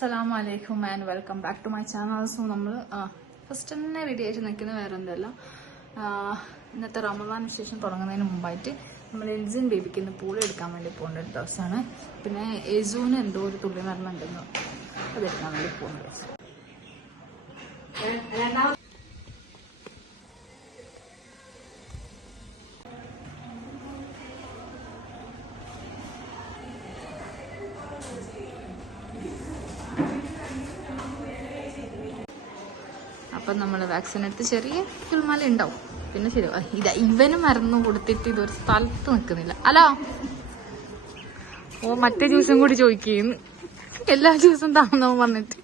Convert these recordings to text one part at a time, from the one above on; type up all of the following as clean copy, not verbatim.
Assalamu alaikum and welcome back to my channel. So നമ്മൾ first തന്നെ ready ആയിട്ട് നിൽക്കുന്ന വേറെ എന്തല്ല ഇന്നത്തെ റമദാൻ വിശേഷം തുടങ്ങുന്നതിന് മുമ്പായിട്ട് നമ്മൾ എൽസിൻ ബേബിക്ക് ഇന്ന് പൂളി എടുക്കാൻ വേണ്ടി പോകേണ്ട ഒരു ദിവസമാണ്. പിന്നെ എസൂന് എന്തോ ഒരു തുള്ളി മരണമുണ്ടെന്ന് അതെടുക്കാൻ വേണ്ടി പോകുന്ന ദിവസം. അപ്പം നമ്മൾ വാക്സിൻ എടുത്ത് ചെറിയ കുൽമാല ഉണ്ടാവും. പിന്നെ ശരി ഇതാ ഇവന് മരുന്ന് കൊടുത്തിട്ട് ഇതൊരു സ്ഥലത്ത് നിൽക്കുന്നില്ല. ഹലോ ഓ മറ്റേ ജ്യൂസും കൂടി ചോദിക്കുന്നു, എല്ലാ ജ്യൂസും താന്നോ പറഞ്ഞിട്ട്.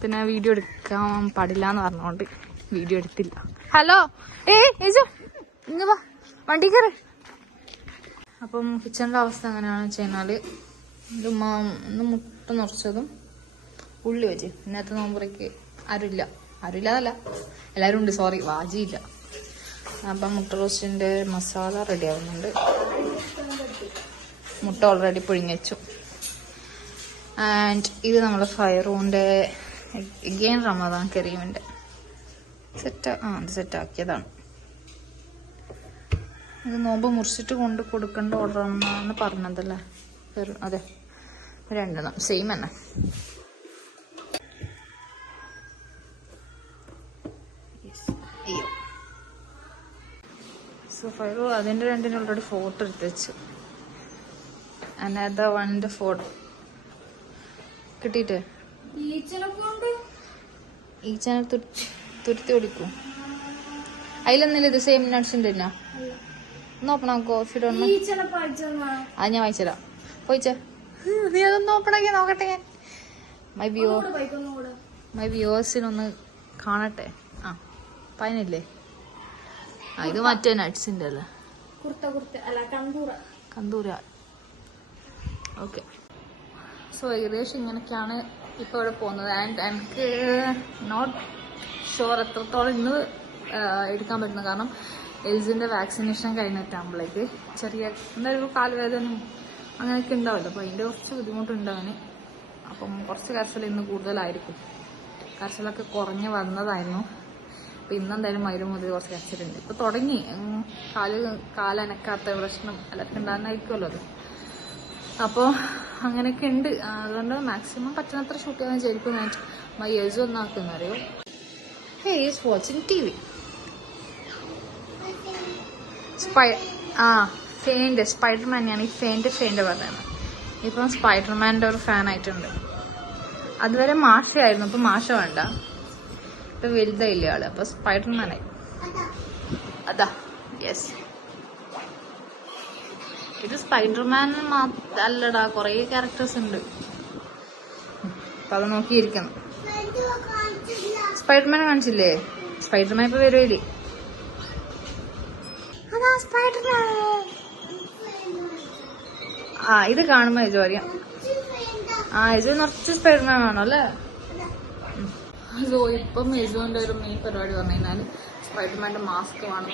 പിന്നെ വീഡിയോ എടുക്കാൻ പാടില്ല എന്ന് പറഞ്ഞോണ്ട് വീഡിയോ എടുത്തില്ല. ഹലോ ഏജു ഇന്ന് വാ വണ്ടി കയറി. അപ്പം കിച്ചണിൻ്റെ അവസ്ഥ എങ്ങനെയാണെന്ന് വെച്ച് കഴിഞ്ഞാൽ ഇത് ഇന്ന് മുട്ട നിറച്ചതും ഉള്ളി വെച്ച് ഇന്നത്തെ നോമ്പുറയ്ക്ക് ആരുമില്ലാതല്ല എല്ലാവരും ഉണ്ട്, സോറി വാജിയില്ല. അപ്പം മുട്ട റോസ്റ്റിൻ്റെ മസാല റെഡി ആവുന്നുണ്ട്. മുട്ട ഓൾറെഡി പുഴുങ്ങി വെച്ചു. ആൻഡ് ഇത് നമ്മൾ ഫയറൂൻ്റെ എഗെയിൻ റമദാൻ കരീമിൻ്റെ ഇത് സെറ്റാക്കിയതാണ്. ഇത് നോമ്പ് മുറിച്ചിട്ട് കൊണ്ട് കൊടുക്കേണ്ട ഓർഡർ എന്നാണ് പറഞ്ഞതല്ലേ? അതെ, രണ്ടെണ്ണം സെയിം തന്നെ. സോ ഫൈറു അതിൻ്റെ രണ്ടിനും ഓൾറെഡി ഫോട്ടോ എടുത്ത് വെച്ചു. അനദർ വണ്ണിൻ്റെ ഫോട്ടോ കിട്ടിയിട്ട് ഈച്ചനെ തുരുത്തി ഓടിക്കും. അതിലൊന്നില്ല ഇത് സെയിം നട്സിൻ്റെ തന്നെ നോക്കണം. കോഫി അത് ഞാൻ വായിച്ചുതരാം. പോയിച്ചേ നീ അതൊന്ന് ഓപ്പണാക്കി നോക്കട്ടെ. ഞാൻ മൈ വ്യൂവേഴ്സിനൊന്ന് കാണട്ടെ. ആ പതിനില്ലേ? ഇത് മറ്റേ നട്സിന്റെ അല്ലേ? കന്തൂര. ഓക്കെ. സോ ഏകദേശം ഇങ്ങനെയൊക്കെയാണ് ഇപ്പൊ ഇവിടെ പോകുന്നത്. ആൻഡ് എനിക്ക് നോട്ട് ഷുവർ എത്രത്തോളം ഇന്ന് എടുക്കാൻ പറ്റുന്നത്. കാരണം എൽസിന്റെ വാക്സിനേഷൻ കഴിഞ്ഞിട്ടാകുമ്പോഴേക്ക് ചെറിയ എന്തായാലും കാലുവേദനയും അങ്ങനെയൊക്കെ ഉണ്ടാവല്ലോ. അപ്പോൾ അതിൻ്റെ കുറച്ച് ബുദ്ധിമുട്ടുണ്ടാവാൻ. അപ്പം കുറച്ച് കരച്ചിൽ ഇന്ന് കൂടുതലായിരിക്കും. കരച്ചിലൊക്കെ കുറഞ്ഞ് വന്നതായിരുന്നു. അപ്പം ഇന്നെന്തായാലും മൈരും മുതൽ കുറച്ച് കരച്ചിലുണ്ട്. ഇപ്പോൾ തുടങ്ങി കാലനക്കാത്ത പ്രശ്നം അതൊക്കെ ഉണ്ടാകുന്നതായിരിക്കുമല്ലോ അത്. അപ്പോൾ അങ്ങനെയൊക്കെ ഉണ്ട്. അതുകൊണ്ട് മാക്സിമം പറ്റുന്നത്ര ഷൂട്ട് ചെയ്യാൻ വിചാരിക്കും. ഞാൻ മൈ ഏജ് ഒന്നാക്കുന്ന അറിയോ. He is watching T V. ഫെയിൻ്റെ സ്പൈഡർമാൻ. ഞാൻ ഈ ഫെയിൻ്റെ പറഞ്ഞത്. ഇപ്പം സ്പൈഡർമാൻ്റെ ഒരു ഫാനായിട്ടുണ്ട്. അതുവരെ മാഷയായിരുന്നു, ഇപ്പം മാഷ വേണ്ട, ഇപ്പം വലുതായില്ല ആള്. അപ്പൊ സ്പൈഡർമാനായി. അതാ യെസ്, ഇത് സ്പൈഡർമാൻ അല്ലടാ, കൊറേ ക്യാരക്ടേഴ്സ് ഉണ്ട്. അപ്പൊ അത് നോക്കിയിരിക്കണം. സ്പൈഡർമാനെ കാണിച്ചില്ലേ? സ്പൈഡർമാൻ ഇപ്പൊ വരുവല്ലേ? അതാ സ്പൈഡർമാൻ. ഇത് കാണുമ്പോ യജു അറിയാം. യജു നിറച്ച് സ്പൈഡർമാൻ ആണോ അല്ലേ? സോ ഇപ്പം യജുവിൻ്റെ ഒരു മെയിൻ പരിപാടി പറഞ്ഞു കഴിഞ്ഞാൽ സ്പൈഡർമാൻ്റെ മാസ്ക് വേണം,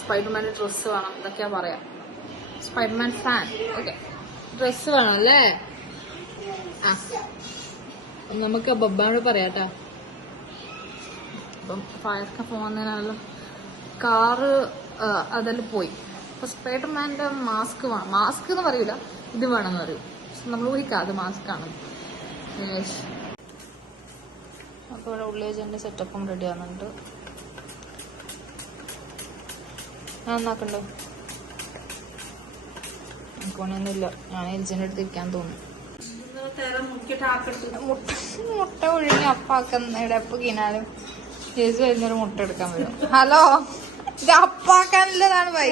സ്പൈഡർമാൻ്റെ ഡ്രസ്സ് വേണം, ഇതൊക്കെയാ പറയാം. Spiderman fan. ഓക്കെ, ഡ്രസ്സ് വേണം അല്ലേ? നമുക്ക് ബബ്ബാനോട് പറയാട്ടാ. അപ്പം ഫയർക്ക് പോകുന്നതിനാണല്ലോ കാറ് അതെല്ലാം പോയി. അപ്പൊ സ്പൈഡർമാൻ്റെ മാസ്ക് വേണം. മാസ്ക് എന്ന് പറയൂല, ഇത് വേണമെന്ന് പറയും. നമ്മൾ ഊഹിക്കാം അത് മാസ്ക് ആണ്. അപ്പോൾ ഇവിടെ ഉള്ളിയേജൻ്റെ സെറ്റപ്പും റെഡി ആകുന്നുണ്ട്. ഞാൻ എന്നാക്കണ്ടോ? എനിക്കൊന്നുമില്ല, ഞാൻ എൽജിൻ്റെ അടുത്ത് ഇരിക്കാൻ തോന്നുന്നു. മുട്ട ഒഴുകി അപ്പാക്കുന്ന അപ്പ് കിനാലും ചേച്ചി വരുന്നൊരു മുട്ട എടുക്കാൻ വരും. ഹലോ, ഇത് അപ്പാക്കാനുള്ളതാണ് ഭൈ.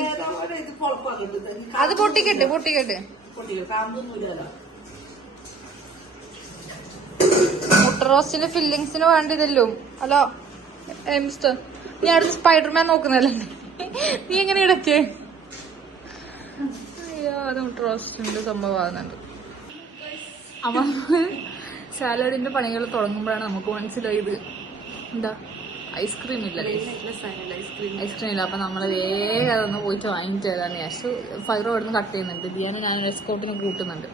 അത് പൊട്ടിക്കെട്ട്. മുട്ട റോസ്റ്റിന്റെ ഫില്ലിങ്സിന് വേണ്ടിയതല്ലോ. ഹലോ മിസ്റ്റർ, നീ അടുത്ത് സ്പൈഡർമാൻ നോക്കുന്നല്ലേ? നീ എങ്ങനെ ഇടയ്ക്ക്? അയ്യോ, അത് മുട്ട റോസ്റ്റിന്റെ സംഭവമാകുന്നുണ്ട്. അവ സാലഡിന്റെ പണികൾ തുടങ്ങുമ്പോഴാണ് നമുക്ക് മനസ്സിലായത് എന്താ ഐസ്ക്രീം ഇല്ല. ഐസ്ക്രീം ഇല്ല. അപ്പൊ നമ്മള് വേഗം അതൊന്ന് പോയിട്ട് വാങ്ങിച്ചു തരാന്ന് വിചാരിച്ചു. ഫൈറോ ഇവിടുന്ന് കട്ട് ചെയ്യുന്നുണ്ട്. ബിയാനും ഞാൻ എസ്കോട്ടിന് കൂട്ടുന്നുണ്ട്.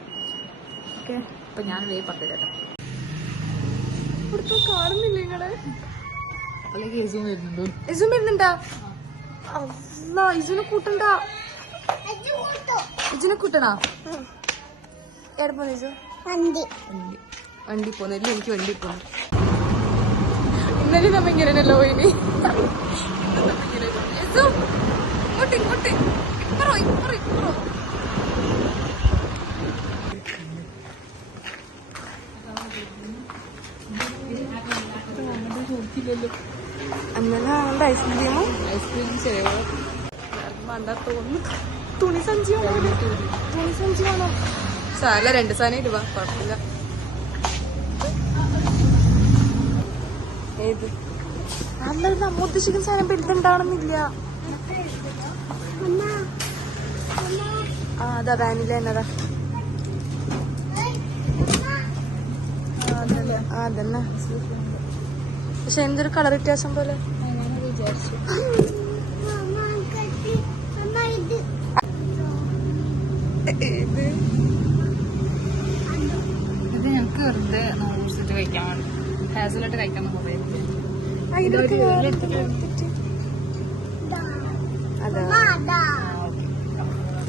ഓക്കെ, അപ്പൊ ഞാൻ വേഗം പത്ത് കേട്ടോ. ഇവിടുത്തെ കാണുന്നില്ല നിങ്ങളെ. അല്ലെങ്കിൽ യസും വരുന്നുണ്ടോ? ഇസും വരുന്നുണ്ടാ? അല്ല ഇസുനെ കൂട്ടണ്ട. ഇസുനെ കൂട്ടണോ? എവിടെ പോന്നു ഇസു? വണ്ടി പോന്നില്ല. എനിക്ക് വണ്ടി പോന്നു. ഇന്നലെ നമ്മ ഇങ്ങനെയല്ലോ പോയിന്. ഇങ്ങോട്ട് ഇങ്ങോട്ട് ഇപ്പറോ ഇപ്പറോ ഇപ്പറോ. അങ്ങനെ ഐസ്ക്രീമും ചെറിയ തോന്നുന്നു. തുണി സഞ്ചിയാണോ? സാല 2 സാധനം ഇടുവാ, കുഴപ്പമില്ല. ഏത് അന്നേരം നമ്മ ഉദ്ദേശിക്കുന്ന സാധനം വലുതുണ്ടാവണമെന്നില്ല. അതാ വാനില എന്നതാ. അതന്നെ. പക്ഷെ എന്തൊരു കളർ വ്യത്യാസം പോലെ വിചാരിച്ചു. ഇത് ഞങ്ങൾക്ക് വെറുതെ നോട്ട് കഴിക്കാൻ വേണ്ടി ഹാസലായിട്ട് കഴിക്കാൻ പറയുന്നത്.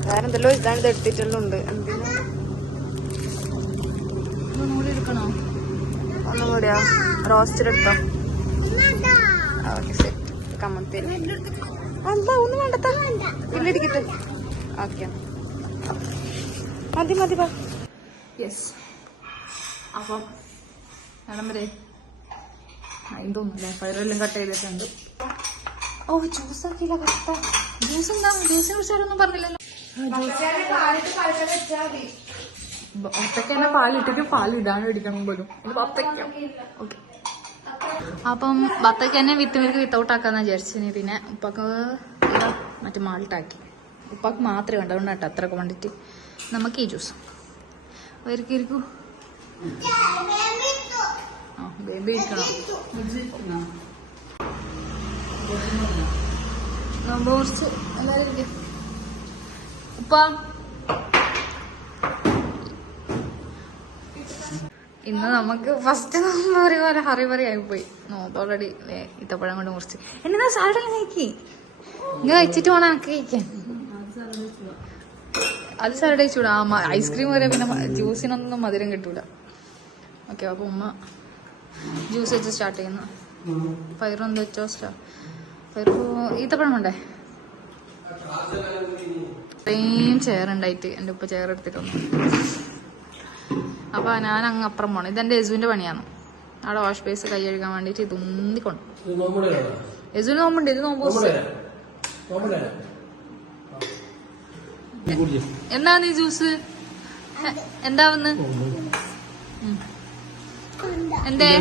വേറെ എന്തെല്ലോ ഇതാണ് എടുത്തിട്ടുള്ളുണ്ട്. ഒന്നുകൂടി എടുക്കണോ? ഒന്നും കൂടിയാ റോസ്റ്റഡ് എടുത്തോ? Okay set. കമ്മത്തേരി എന്താ ഒന്നും വേണ്ടത്ത ഇല്ലടിക്കട്ടെ. ഓക്കെ മതി മതി വാ. യെസ്. അപ്പം മേഡം വരെ ഇതൊന്നുമില്ല, പയറെല്ലാം കട്ട് ചെയ്തിട്ടുണ്ട്. ഓ ജ്യൂസ് ആക്കിയില്ല. കറക്റ്റാ. ജ്യൂസ് എന്താ? ജ്യൂസിനെ കുറിച്ചാരൊന്നും പറഞ്ഞില്ലല്ലോ. ഒറ്റയ്ക്ക് തന്നെ പാലിട്ടിട്ട് പാലിടാണ്ട് ഇടിക്കണം പോലും. ഓക്കെ. അപ്പം ബത്തക്ക തന്നെ വിത്ത് മിൽക്ക് വിത്തൗട്ട് ആക്കാന്ന് വിചാരിച്ചിനി. പിന്നെ ഉപ്പാക്ക് മറ്റേ മാൾട്ടാക്കി. ഉപ്പാക്ക് മാത്രമേ വേണ്ട, അതുകൊണ്ടാട്ടോ അത്രയൊക്കെ വേണ്ടിട്ട്. നമുക്ക് ഈ ജ്യൂസ് ഇരിക്കൂ. ആ ബേബി ഇരിക്കണം. നമ്മൾ കുറച്ച് എല്ലാവരും ഇരിക്കും. ഉപ്പ ഇന്ന് നമുക്ക് ഫസ്റ്റ് ഒരു പോലെ ഹറിബറി ആയിപ്പോയി. നോമ്പ് ഓൾറെഡി ഇത്തപ്പഴം കൊണ്ട് മുറിച്ച്. എന്നാ സാലഡെല്ലാം കഴിക്കി. ഇങ്ങനെ കഴിച്ചിട്ട് വേണം ആക്കി കഴിക്കാൻ. അത് സാലഡ് കഴിച്ചൂടാ. ഐസ്ക്രീം വരെ പിന്നെ ജ്യൂസിനൊന്നും മധുരം കിട്ടൂല. ഓക്കെ. അപ്പൊ ഉമ്മ ജ്യൂസ് വെച്ച് സ്റ്റാർട്ട് ചെയ്യുന്നു. പയറൊന്ന് വെച്ചോ. പയറ് ഈത്തപ്പഴം വേണ്ടേ? ഇത്രയും ചെയർ ഉണ്ടായിട്ട് എൻ്റെ ഉപ്പ ചെയർ എടുത്തിട്ടൊന്നു. അപ്പൊ ഞാൻ അങ്ങ് അപ്പുറം പോണം. ഇതെന്റെ യസുവിന്റെ പണിയാണ്. അവിടെ വാഷ് ബേസ് കൈ കഴുകാൻ വേണ്ടിട്ട് ഇത് ഉന്തിക്കൊണ്ട്. യസുവിന് നോമ്പുണ്ട്. ഇത് നോമ്പ് എന്താ നീ ജ്യൂസ് എന്താവുന്ന്? എന്തേ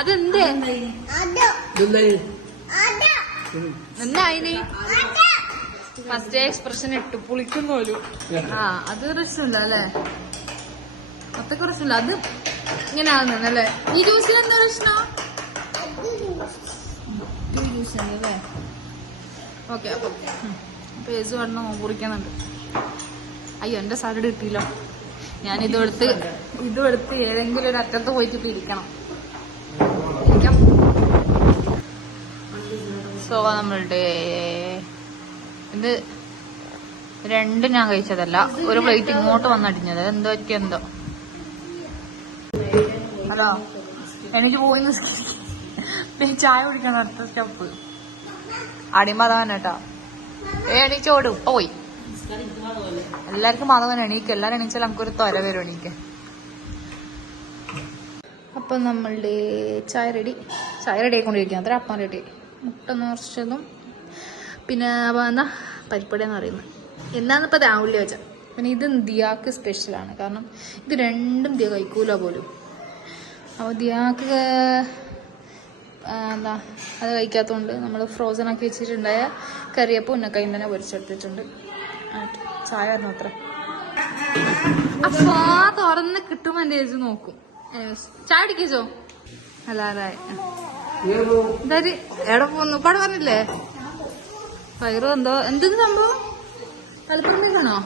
അതെന്തേ എന്താ അതിന്? ഫസ്റ്റ് എക്സ്പ്രഷൻ ഇട്ടു പുളിക്കുന്നു പോലും. ആ അത് പ്രശ്നമില്ല അല്ലേ? അതൊക്കെ പ്രശ്നമില്ല. അത് ഇങ്ങനെ ആകുന്നല്ലേ? ഈ ജ്യൂസിൽ എന്താ പ്രശ്നം? ഈ ജ്യൂസ് അല്ലേ? ഓക്കെ. അപ്പൊ പേസ് കണ്ണ് കുറിക്കുന്നുണ്ട്. അയ്യോ എന്റെ സാലഡ് കിട്ടിയില്ലോ. ഞാൻ ഇതെടുത്ത് ഏതെങ്കിലും ഒരു അറ്റത്ത് പോയിട്ട് ഇപ്പൊ ഇരിക്കണം. സോ നമ്മളുടെ ഇത് രണ്ടും ഞാൻ കഴിച്ചതല്ല. ഒരു പ്ലേറ്റ് ഇങ്ങോട്ട് വന്നടിഞ്ഞത്. എന്തോ പറ്റിയെന്തോ. ഹലോ എനിക്ക് പോയി ചായ കുടിക്കാൻ അടുത്ത സ്റ്റെപ്പ് അടിമതവൻ കേട്ടോ. എണീച്ചോടും പോയി. എല്ലാവർക്കും മാധവൻ എണീക്കും. എല്ലാരും എണീച്ചാൽ നമുക്കൊരു തൊര വരും എണീക്ക്. അപ്പൊ നമ്മളുടെ ചായ റെഡി ആയിക്കൊണ്ടിരിക്കുന്നത്. അത്ര അപ്പം റെഡി. മുട്ട നിറച്ചതും പിന്നെ അപ്പൊ എന്താ പരിപ്പടയെന്ന് പറയുന്നത്. എന്താന്നിപ്പോ രാവിലെ വെച്ച. പിന്നെ ഇത് ദിയാക്ക് സ്പെഷ്യലാണ്. കാരണം ഇത് രണ്ടും ദിയ കഴിക്കൂല പോലും. അപ്പോൾ ദിയാക്ക് എന്താ അത് കഴിക്കാത്തതുകൊണ്ട് നമ്മൾ ഫ്രോസൺ ആക്കി വെച്ചിട്ടുണ്ടായ കറിയപ്പം ഉന്നക്കായും തന്നെ പൊരിച്ചെടുത്തിട്ടുണ്ട്. ചായ ആയിരുന്നു അത്ര. അപ്പൊ തുറന്ന് കിട്ടുമ്പോ എന്റെ ചേച്ചി നോക്കും. ചായ അടിക്കോ? അല്ലാതെ എന്തായാലും എവിടെ പോന്നു പാട് പറഞ്ഞില്ലേ? ഫയറോ എന്തോ എന്തെന്ന് സംഭവം കളിപ്പുറത്തേക്കാണോ?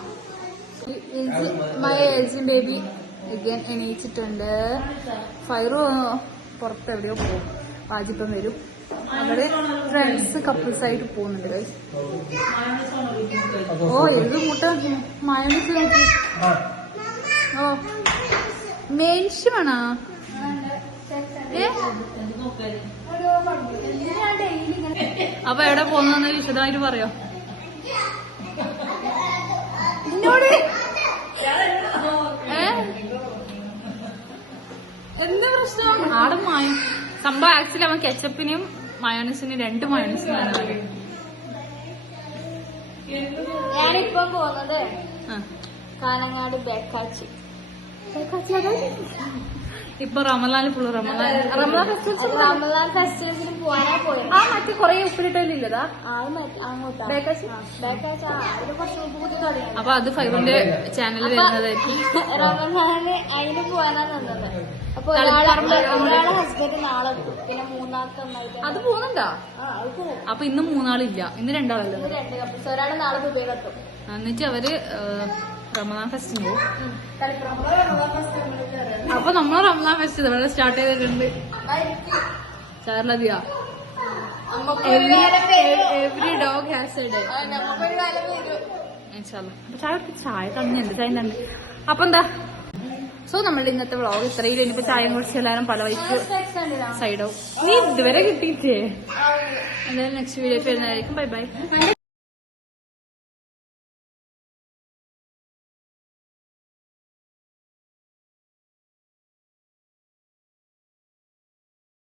മൈ ഏജിൻ ബേബി again എണീച്ചിട്ടുണ്ട്. ഫൈറു പുറത്ത് എവിടെയോ പോകും. വാജിപ്പം വരും. അവിടെ ഫ്രണ്ട്സ് കപ്പിൾസ് ആയിട്ട് പോകുന്നുണ്ട് guys. ഓ ഇത് മുട്ട മയോണൈസ് നോക്കി. ഓ മേൻഷാണോ? അപ്പൊ എവിടെ പോകുന്ന വിശദമായിട്ട് പറയോ എന്നോട്? എന്താ പ്രശ്നം? ആടെ മായം സംഭവം. ആക്ച്വലി അവൻ കെച്ചപ്പിനും മയോണൈസിനും 2 മയോണൈസിനാണ്. ഞാനിപ്പോ പോകുന്നത് കാനങ്ങാട് ബേക്കാച്ചി. ഇപ്പൊ റമലാൻ ഫുള്ള് റമലാൻ ഫെസ്റ്റിവൽസിന് പോകാനാ പോയത്. ആ മറ്റേ കൊറേ ഉപ്പിലിട്ടല്ലതാ അങ്ങോട്ടാ അപ്പൊ അത് ഫൈറിന്റെ ചാനലിൽ വരുന്നതായിരിക്കും. റമലാന് അതിന് പോകാനാ നിന്നത്. അപ്പൊ ഒരാളെ ഹസ്ബൻഡ് നാളെ പോകും. പിന്നെ മൂന്നാമത്തെ ഒന്നായിട്ട് അത് പോകുന്നുണ്ടാ? അത് പോകും. അപ്പൊ ഇന്ന് 3 ആളില്ല, ഇന്ന് 2 ആളല്ലേ? 2 കപ്പിൾസ്. ഒരാള് നാളെ ദുബൈയിലെത്തും. എന്നിട്ട് അവര് റമദാൻ ഫെസ്റ്റിന് പോകും. അപ്പൊ നമ്മൾ റമദാൻ ഫെസ്റ്റ് ഇവിടെ സ്റ്റാർട്ട് ചെയ്തിട്ടുണ്ട്. ചാർലതിയാ every dog has a day. ചായ തന്നെയുണ്ട്, ചായ തന്നെ. അപ്പൊ എന്താ സോ നമ്മുടെ ഇന്നത്തെ വ്ളോഗ് ഇത്രയും. ഇനിയിപ്പോ ചായം കുറിച്ച് എല്ലാവരും പല വഴിക്ക് സൈഡാവും. നീ ഇതുവരെ കിട്ടിയിട്ടേ. എന്തായാലും നെക്സ്റ്റ് വീഡിയോ വരുന്നതായിരിക്കും. Bye bye.